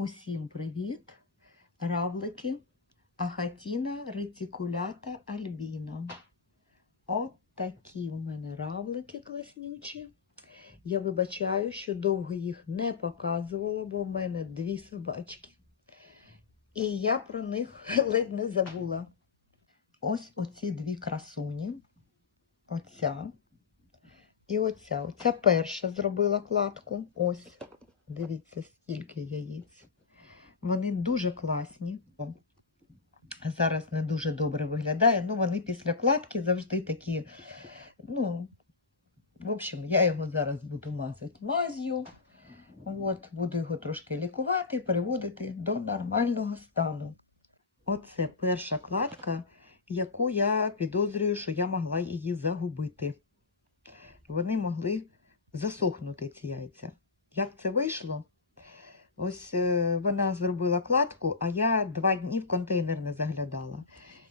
Усім привіт! Равлики Ахатіна ретикулята альбіна. От такі у мене равлики класнючі. Я вибачаю, що довго їх не показувала, бо в мене дві собачки. І я про них ледь не забула. Ось оці дві красуні. Оця. І оця. Оця перша зробила кладку. Ось. Дивіться, скільки яєць. Вони дуже класні. Зараз не дуже добре виглядає. Ну, вони після кладки завжди такі. Ну, в общем, я його зараз буду мазати маз'ю. От, буду його трошки лікувати, приводити до нормального стану. Оце перша кладка, яку я підозрюю, що я могла її загубити. Вони могли засохнути ці яйця. Як це вийшло? Ось е, вона зробила кладку, а я два дні в контейнер не заглядала.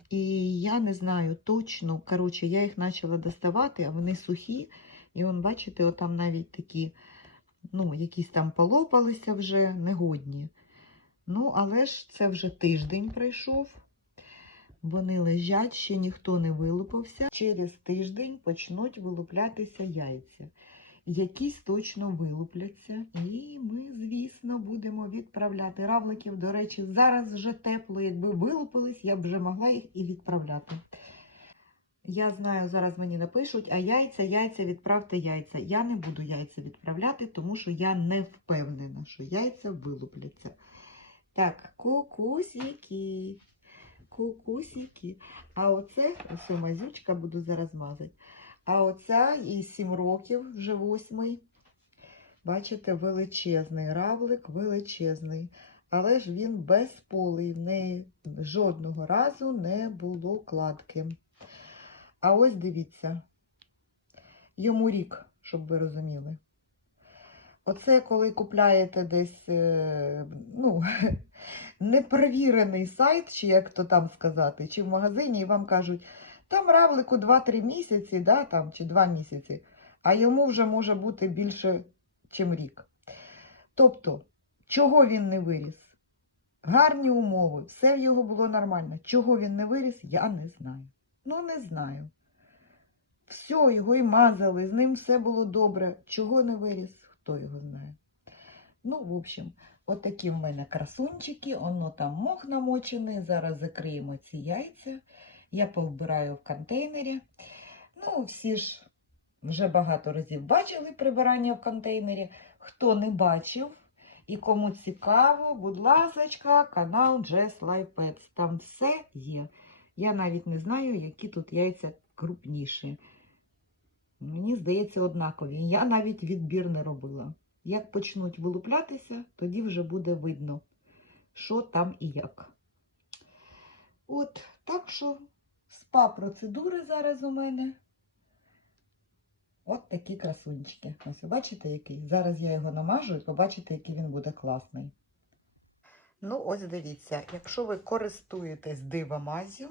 І я не знаю точно, коротше, я їх почала доставати, а вони сухі. І он, бачите, отам навіть такі, ну, якісь там полопалися вже, негодні. Ну, але ж це вже тиждень пройшов. Вони лежать, ще ніхто не вилупився. Через тиждень почнуть вилуплятися яйця. Якісь точно вилупляться. І ми, звісно, будемо відправляти равликів. До речі, зараз вже тепло. Якби вилупились, я б вже могла їх і відправляти. Я знаю, зараз мені напишуть, а яйця, яйця, відправте яйця. Я не буду яйця відправляти, тому що я не впевнена, що яйця вилупляться. Так, кукусики. Кукусики. А оце, ось мазючка буду зараз мазати. А оця і 7 років, вже восьмий. Бачите, величезний равлик, величезний. Але ж він безполий, в неї жодного разу не було кладки. А ось дивіться, йому рік, щоб ви розуміли. Оце коли купляєте десь е, ну, непровірений сайт, чи як то там сказати, чи в магазині, і вам кажуть, там равлику 2-3 місяці, да, там, чи 2 місяці, а йому вже може бути більше, ніж рік. Тобто, чого він не виріс? Гарні умови, все в його було нормально. Чого він не виріс, я не знаю. Ну, не знаю. Все, його і мазали, з ним все було добре. Чого не виріс, хто його знає. Ну, в общем, от в мене красунчики, воно там мох намочений. Зараз закриємо ці яйця. Я повбираю в контейнері. Ну, всі ж вже багато разів бачили прибирання в контейнері. Хто не бачив і кому цікаво, будь ласочка, канал Jess Life Pets. Там все є. Я навіть не знаю, які тут яйця крупніші. Мені здається, однакові. Я навіть відбір не робила. Як почнуть вилуплятися, тоді вже буде видно, що там і як. От, так що спа-процедури зараз у мене. От такі красунчики. Ось, бачите, який? Зараз я його намажу і побачите, який він буде класний. Ну, ось дивіться, якщо ви користуєтесь дивомазю,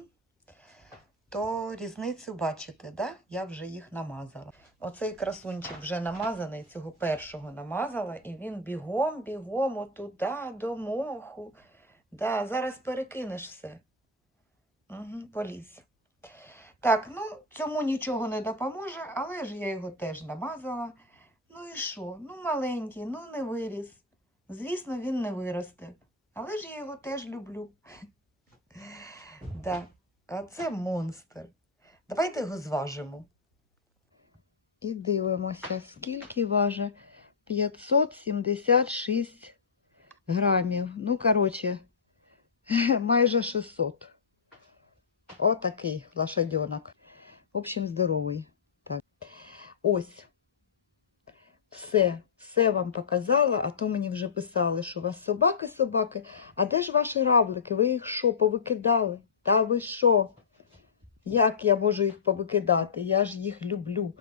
то різницю бачите, да? я вже їх намазала. Оцей красунчик вже намазаний, цього першого намазала, і він бігом-бігом отуда, до моху. Да, зараз перекинеш все. Угу, поліз. Так, ну, цьому нічого не допоможе, але ж я його теж намазала. Ну і що? Ну, маленький, ну не виріс. Звісно, він не виросте. Але ж я його теж люблю. Да. А це монстр. Давайте його зважимо. І дивимося, скільки важить 576 грамів. Ну, коротше, майже 600. Отакий лошаденок. В общем, здоровий. Так. Ось. Все, все вам показала, а то мені вже писали, що у вас собаки-собаки. А де ж ваші равлики? Ви їх що, повикидали? Та ви що? Як я можу їх повикидати? Я ж їх люблю.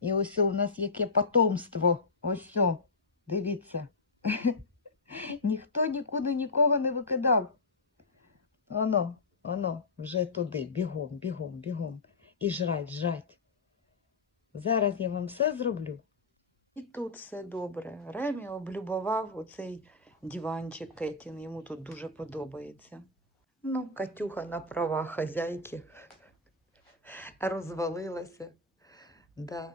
І ось у нас яке потомство. Ось, дивіться. Ніхто нікуди нікого не викидав. Оно, оно, вже туди, бігом, бігом, бігом. І жрать, жрать. Зараз я вам все зроблю. І тут все добре. Ремі облюбував оцей диванчик Кетін, йому тут дуже подобається. Ну, Катюха на права хазяйки розвалилася. Да.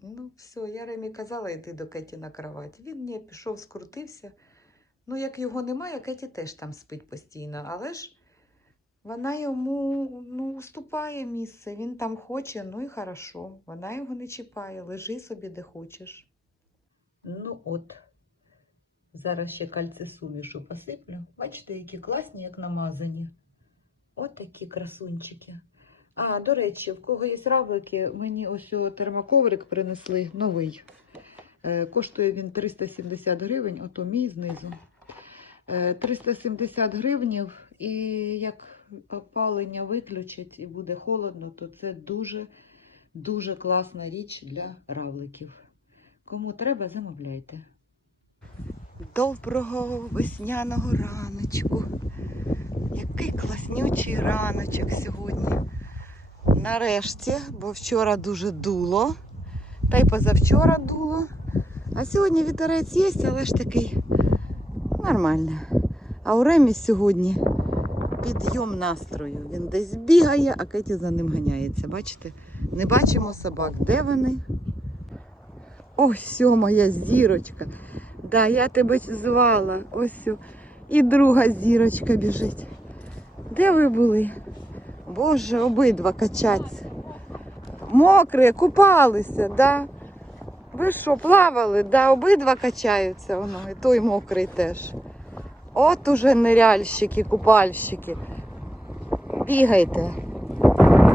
Ну, все, я Ремі казала йти до Кеті на кровать. Він не пішов, скрутився. Ну, як його немає, Кеті теж там спить постійно, але ж вона йому ну, уступає місце. Він там хоче, ну і хорошо. Вона його не чіпає, лежи собі де хочеш. Ну от, зараз ще кальцисумішу посиплю. Бачите, які класні, як намазані. От такі красунчики. А, до речі, в кого є равлики, мені ось термоковрик принесли новий. Е, коштує він 370 гривень, ото мій знизу. Е, 370 гривнів, і як опалення виключать і буде холодно, то це дуже, дуже класна річ для равликів. Кому треба, замовляйте. Доброго весняного раночку. Який класнючий раночок сьогодні. Нарешті, бо вчора дуже дуло, та й позавчора дуло. А сьогодні вітерець є, але ж такий нормальний. А у Ремі сьогодні підйом настрою. Він десь бігає, а Кеті за ним ганяється. Бачите? Не бачимо собак. Де вони? Ось все, моя зірочка. Да, я тебе звала. Ось все. І друга зірочка біжить. Де ви були? Боже, обидва качаться. Мокрі, купалися, да? Ви що, плавали? Да, обидва качаються воно, і той мокрий теж. От уже ниряльщики, купальщики. Бігайте.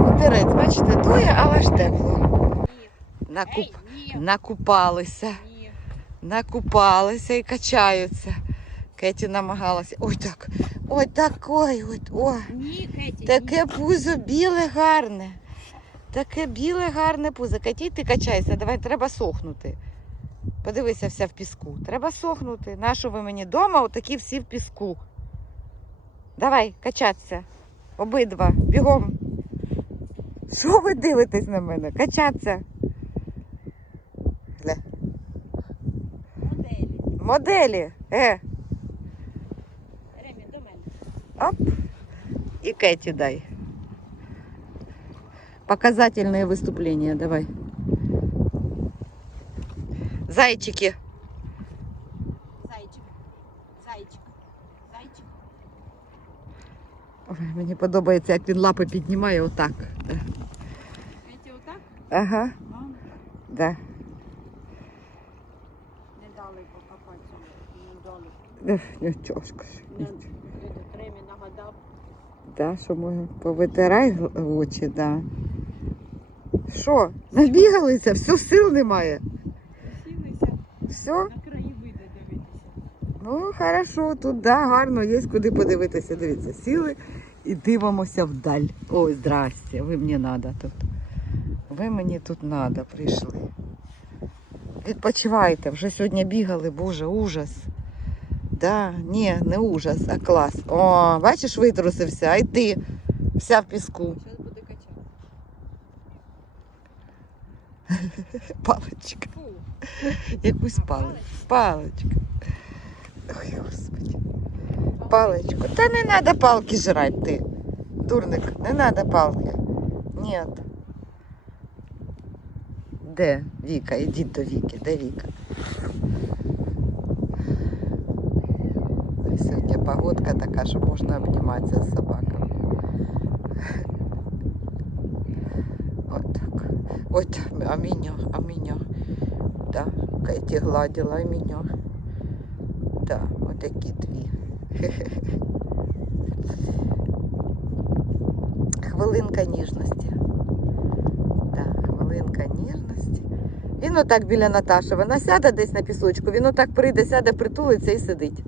Вітерець, бачите, дує, але ж тепло. Накуп... Ей, Накупалися. ні. Накупалися і качаються. Кеті намагалася. Ой так, ой такой, ой, ой. Ні, Кеті, Таке пузо біле гарне. Таке біле гарне пузо. Кеті, ти качайся, давай треба сохнути. Подивися вся в піску. Треба сохнути. Нащо ви мені вдома, отакі всі в піску. Давай, качатися. Обидва, бігом. Що ви дивитесь на мене? Качатися. Гле. моделі. Моделі. Е, Ремі, до мене. оп. И Кэти дай. Показательные выступления давай. Зайчики. Зайчик. Зайчик. Зайчик. Ой, мені подобається, як він лапи піднімає отак. Кеті, отак? Ага, А, да. не дали покопати. Не дали. Ех, ж. Не, Ремі нагадав. Да, що ми повитирай очі, да. Що, набігалися, все, сил немає. Все? на краєвиди дивитися. Ну, хорошо, тут да, гарно, є куди подивитися. Дивіться, сіли і дивимося вдаль. Ой, здрасте, ви мені надо тут. Ви мені тут надо прийшли. Відпочивайте, вже сьогодні бігали, боже, ужас. Да, ні, не ужас, а клас. О, бачиш, витрусився, а й ти вся в піску. Паличка. Фу. Якусь А, паличку. Паличка. Ой, господи. Паличку. Та не треба палки жрати ти. Дурник, не треба палки. Ні. Де Віка? Ідіть до Віки. Де Віка? Сьогодні погодка така, що можна обніматися з собаками. Та, а меня, а меня. Да, Кеті гладила і мене. Да, отакі дві. Хвилинка ніжності. Да, хвилинка ніжності. Він отак біля Наташі. Вона сяде десь на пісочку, він отак прийде, сяде, притулиться і сидить.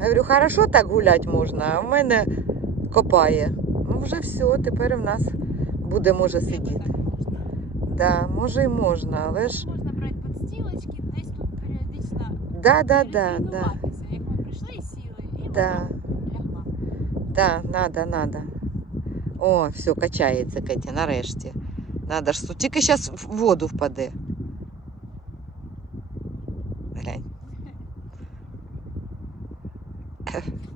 Я говорю, хорошо так гуляти можна, а в мене копає. Ну вже все, тепер в нас буде може Треба сидіти. так можна. Да, може і можна, але ж. Можна брати підстілочки, десь тут періодично Да, да, да, да. перетренуватися. Як ми прийшли і сіли, і Да. вона лягла. Да, надо, надо. О, все, качається Кетя, нарешті. Надо ж су- тільки зараз в воду впаде. Глянь.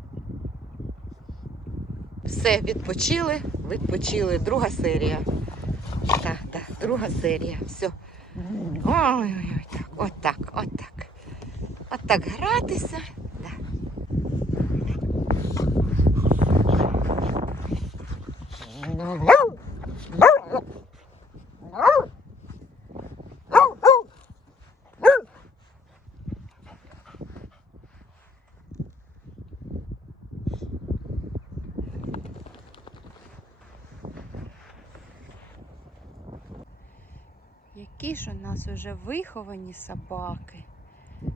Все, відпочили, відпочили. Друга серія. Так, так, друга серія. Все. Ой-ой-ой, так, отак, отак. Отак гратися. Да. Які ж у нас уже виховані собаки.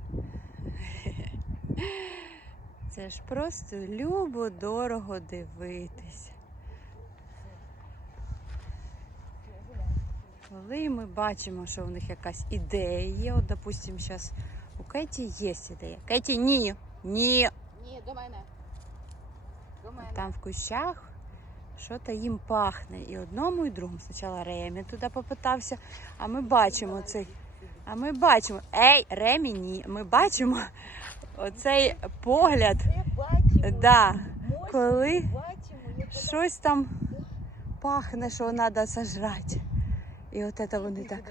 Це ж просто любо дорого дивитись. Коли ми бачимо, що в них якась ідея є, от, допустимо, зараз у Кеті є ідея. Кеті, ні, ні. Ні, до мене. До мене. Там в кущах що-то їм пахне. І одному, і другому. Спочатку Ремі туди попитався, а ми бачимо цей. А ми бачимо. Ей, Ремі, ні. Ми бачимо оцей погляд. Да, коли щось там пахне, що треба сожрати. І от це вони так.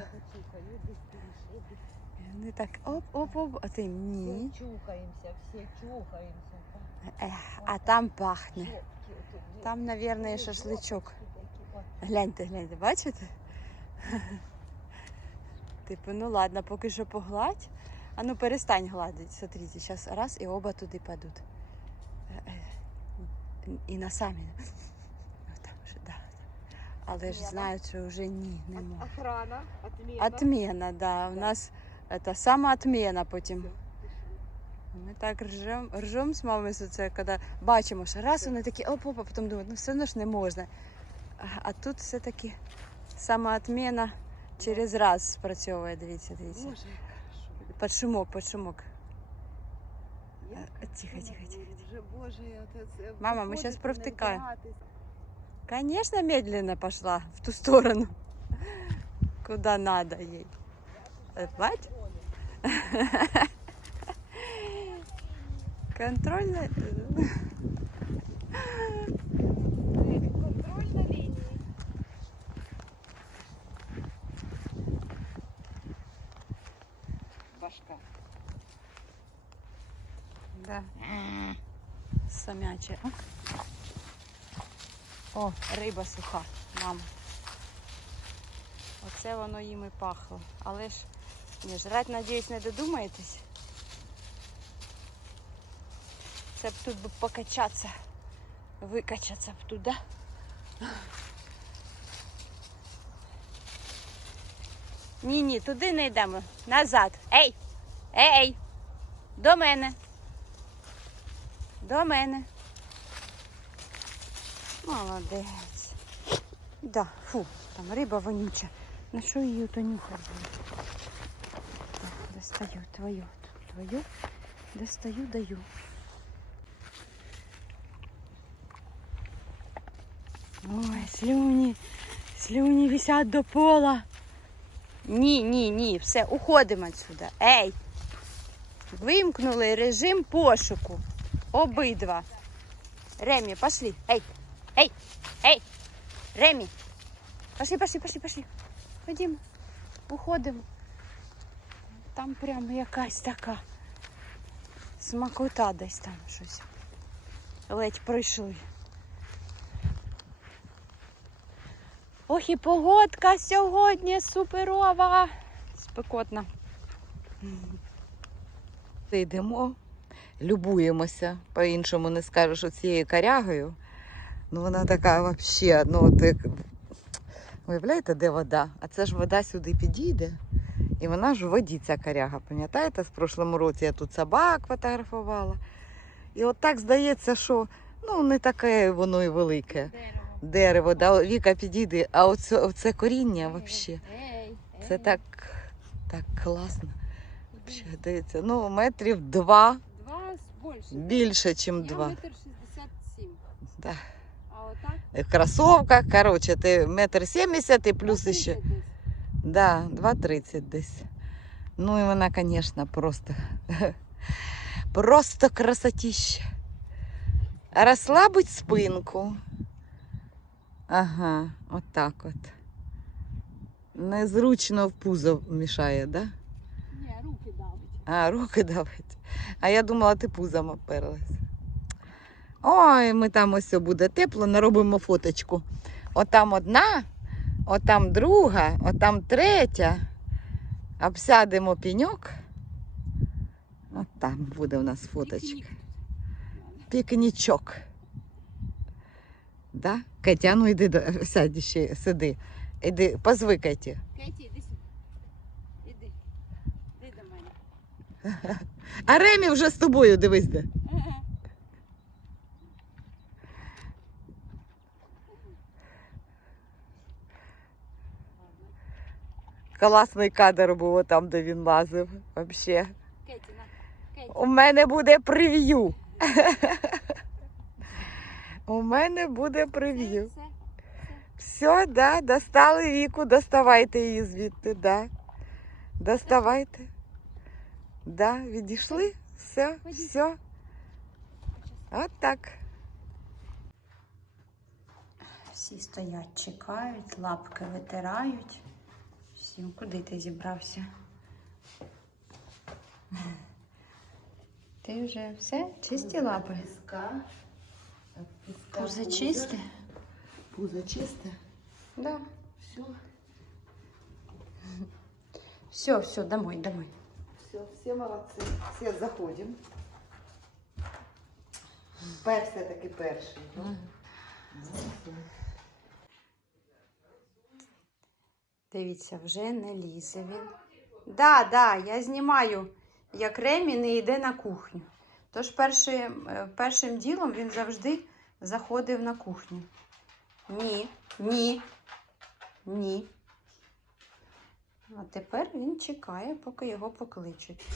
Вони так оп-оп-оп, а ти ні. Чухаємося, всі чухаємося. А там пахне. Там, мабуть, шашличок. Гляньте, гляньте, бачите? Типу, ну ладно, поки що погладь. А ну перестань гладити. Смотрите, зараз раз і оба туди падуть. І на самі. Але ж знають, що вже ні, не можна. Охрана, отмена. Отмена, да. У нас це сама отмена потім. Ми так ржем, ржем з мамою з це, коли бачимо, що раз вони такі оп-оп, а потім думають, ну все одно ж не можна. А, тут все-таки самоотмена через раз спрацьовує, дивіться, дивіться. Боже. Під шумок, під шумок. Е, Тихо, тихо, тихо. Вже, Боже, я Мама, ми не провтикаємо. Конечно, медленно пошла в ту сторону, куда надо ей. Э, Бать? Контрольная. Контроль на лінії. Башка. Да. Самяче. О, риба суха, мама. Оце воно їм і пахло. Але ж ні, жрать, надіюсь, не додумаєтесь. Це б тут би покачатися, викачатися б туди. Ні, ні, туди не йдемо. Назад. Ей! Ей! Ей! До мене. До мене. Молодець. Да, фу, там риба вонюча. На що її то нюхати? буде? Достаю твою, твою. Достаю, даю. Ой, слюні, слюні висять до пола. Ні, ні, ні, все, уходимо відсюди. Ей! Вимкнули режим пошуку. Обидва. Ремі, пошли. Ей, ей, ей, Ремі. Пошли, пошли, пошли, пошли. Ходімо, уходимо. Там прямо якась така смакота десь там щось. Ледь пройшли. Ох, і погодка сьогодні суперова. Спекотна. Йдемо, любуємося, по-іншому не скажеш оцією корягою. Ну вона така взагалі, ну от. Уявляєте, де вода? А це ж вода сюди підійде. І вона ж у воді ця коряга. Пам'ятаєте, в прошлому році я тут собак фотографувала. І от так здається, що ну, не таке воно і велике. Дерево, да, Віка підійде, а оце, оце коріння взагалі. Це так, так класно. Вообще, дивіться, ну метрів два Два більше. більше, ніж два. метр шістдесят сім. Да. А отак? В кросовках, коротше, ти метр сімдесят і плюс ще. Да, 2,30 десь. Ну і вона, звісно, просто, просто красотища. Розслабить спинку. Ага, отак от. Незручно в пузо мішає, так? Да? Ні, руки давить. А, руки давить. А я думала, ти пузом оперлась. Ой, ми там ось буде тепло, наробимо фоточку. Отам одна, отам друга, отам третя. Обсядемо пеньок. От там буде у нас фоточка. Пікнічок. Да? Кетя, ну йди до сядь ще, сиди. Іди, позвикайте. Кеті, іди сюди. Іди. Іди до мене. А Ремі вже з тобою дивись де. Ага. Класний кадр був там, де він лазив. Вообще. Кеті, на. Кеті. У мене буде прев'ю. У мене буде прев'ю. Все, да, достали віку, доставайте її звідти, да. Доставайте. Да, відійшли. Все, все. От так. Всі стоять, чекають, лапки витирають. Всім, куди ти зібрався? Ти вже все? Чисті лапи? Пузо чисте? Пузо чисте. Да. Все, Все, все, домой, домой. все, всі молодці. Всі заходимо. Перший таки перший. ну. Дивіться, вже не лізе він. Да, да, я знімаю, як Ремі не йде на кухню. Тож першим, е, першим ділом він завжди заходив на кухню. Ні, ні, ні. А тепер він чекає, поки його покличуть.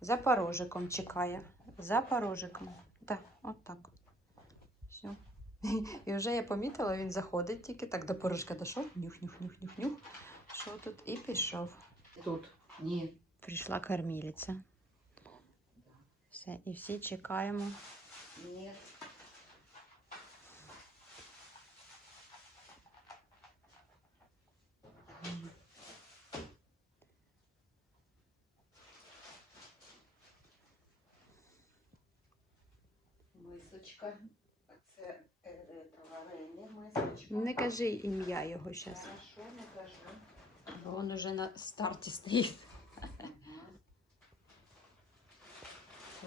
За порожиком чекає. За порожиком. Так, отак. Все. І вже я помітила, він заходить тільки так до порожка дійшов. Нюх, нюх, нюх, нюх, нюх. Що тут? І пішов. Тут. Ні. Прийшла кормілиця. Все, і всі чекаємо. Ні. Мисочка. Це е, е, варення, мисочка. Не кажи ім'я його зараз. Хорошо, не кажу. Бо він уже на старті стоїть.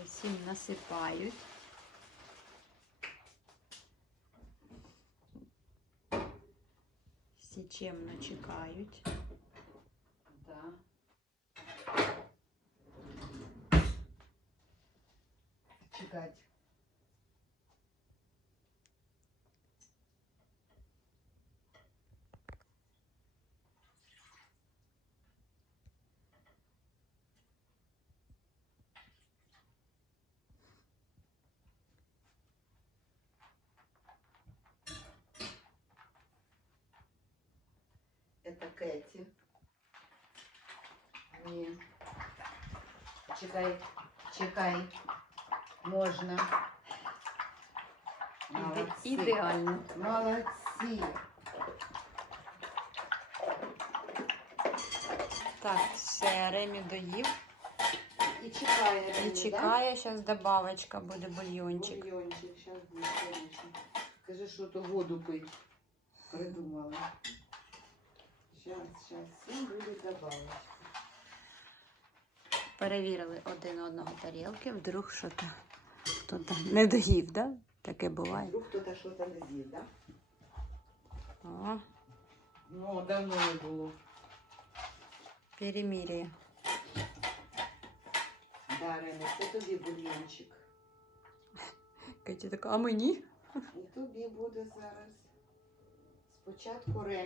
Всім насипають. Всі чемно чекають. Да. Чекать. Это Кэти. Ні. Чекай, чекай. Можна. Молодці. Ідеально. Молодці. Так, все, Ремі доїв. І чекає. І Рене, да? чекає, зараз добавочка буде бульйончик. Бульйончик, зараз буде, конечно. Кажи, що то воду пить. Придумала. Зараз, зараз, всім буде добавочка. Перевірили один одного тарілки, вдруг що то хто там не доїв, да? Таке буває. Вдруг хтось щось не з'їв, да? О, Ну, давно не було. перемірює. Да, Рене, це тобі бульйончик. Кеті така, а мені? І тобі буде зараз. Спочатку буде.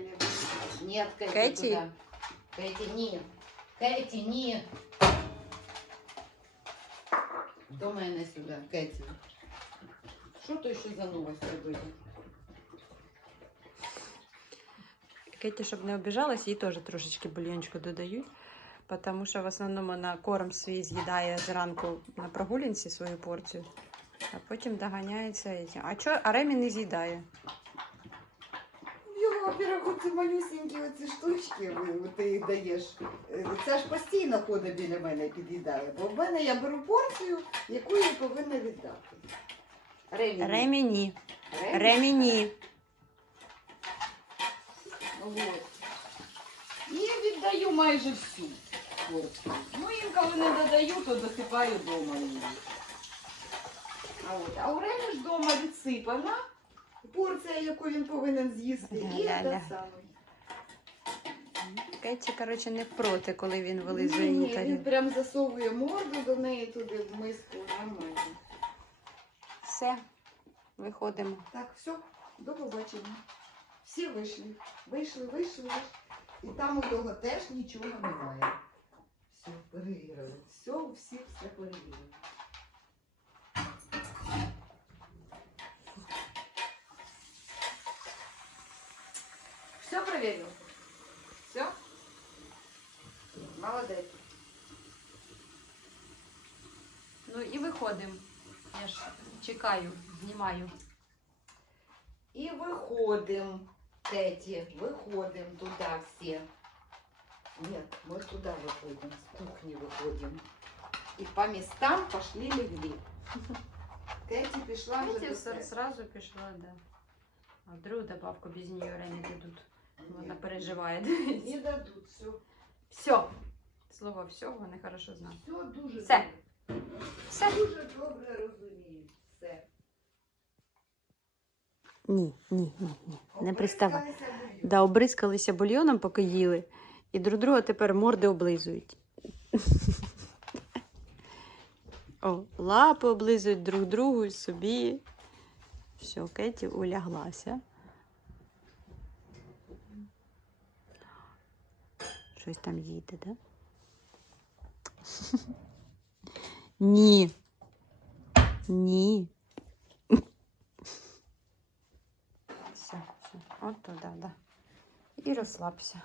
Ні, Кеті. Кеті? туди. Кеті, ні. Кеті, ні. До мене сюди, Кеті. Що то ще за новость робити? Кеті, щоб не обіжалась, їй теж трошечки бульйончику додають. Тому що в основному вона корм свій з'їдає зранку на прогулянці свою порцію. А потім доганяється. этим. А чо, а Ремі не з'їдає? Во-первых, оці малюсенькі оці штучки, ти їх даєш. Це ж постійно ходить біля мене і під'їдає. Бо в мене я беру порцію, яку я повинна віддати. Ремі. Ремі ні. Ремі. Ремі ні. І віддаю майже всю порцію. Ну, інколи не додаю, то досипаю вдома її. А, от. а у Ремі ж вдома відсипана порція, яку він повинен з'їсти. І Ля-ля-ля. те саме. Кеті, коротше, не проти, коли він вилизує Ні, ні, тарілку. він прям засовує морду до неї туди в миску. Нормально. Все, виходимо. Так, все, до побачення. Всі вийшли. Вийшли, вийшли, вийшли. І там у того теж нічого немає. Все, перевірили. Все, у всіх все перевірили. проверил? Все? Молодець. Ну і виходимо. Я ж чекаю, знімаю. І виходимо, Теті, виходимо туди всі. Ні, ми туди виходимо, з кухні виходимо. І по містам пошли легли. Теті пішла вже до себе. сразу пішла, да. А другу добавку без нее Ремі дадуть. Вона Ні, переживає. Не дадуть, все. Все. Слово все, вони хорошо знають. Все дуже Все. добре. Все. Дуже добре розуміють. Все. Ні, ні, ні, ні. Не приставай. Оприскалися бульйон. Да, обрискалися бульйоном, поки їли, і друг друга тепер морди облизують. О, лапи облизують друг другу і собі. Все, Кеті уляглася. Щось там їде, да? Ні. Ні. Все, все. От туди, да. І розслабся.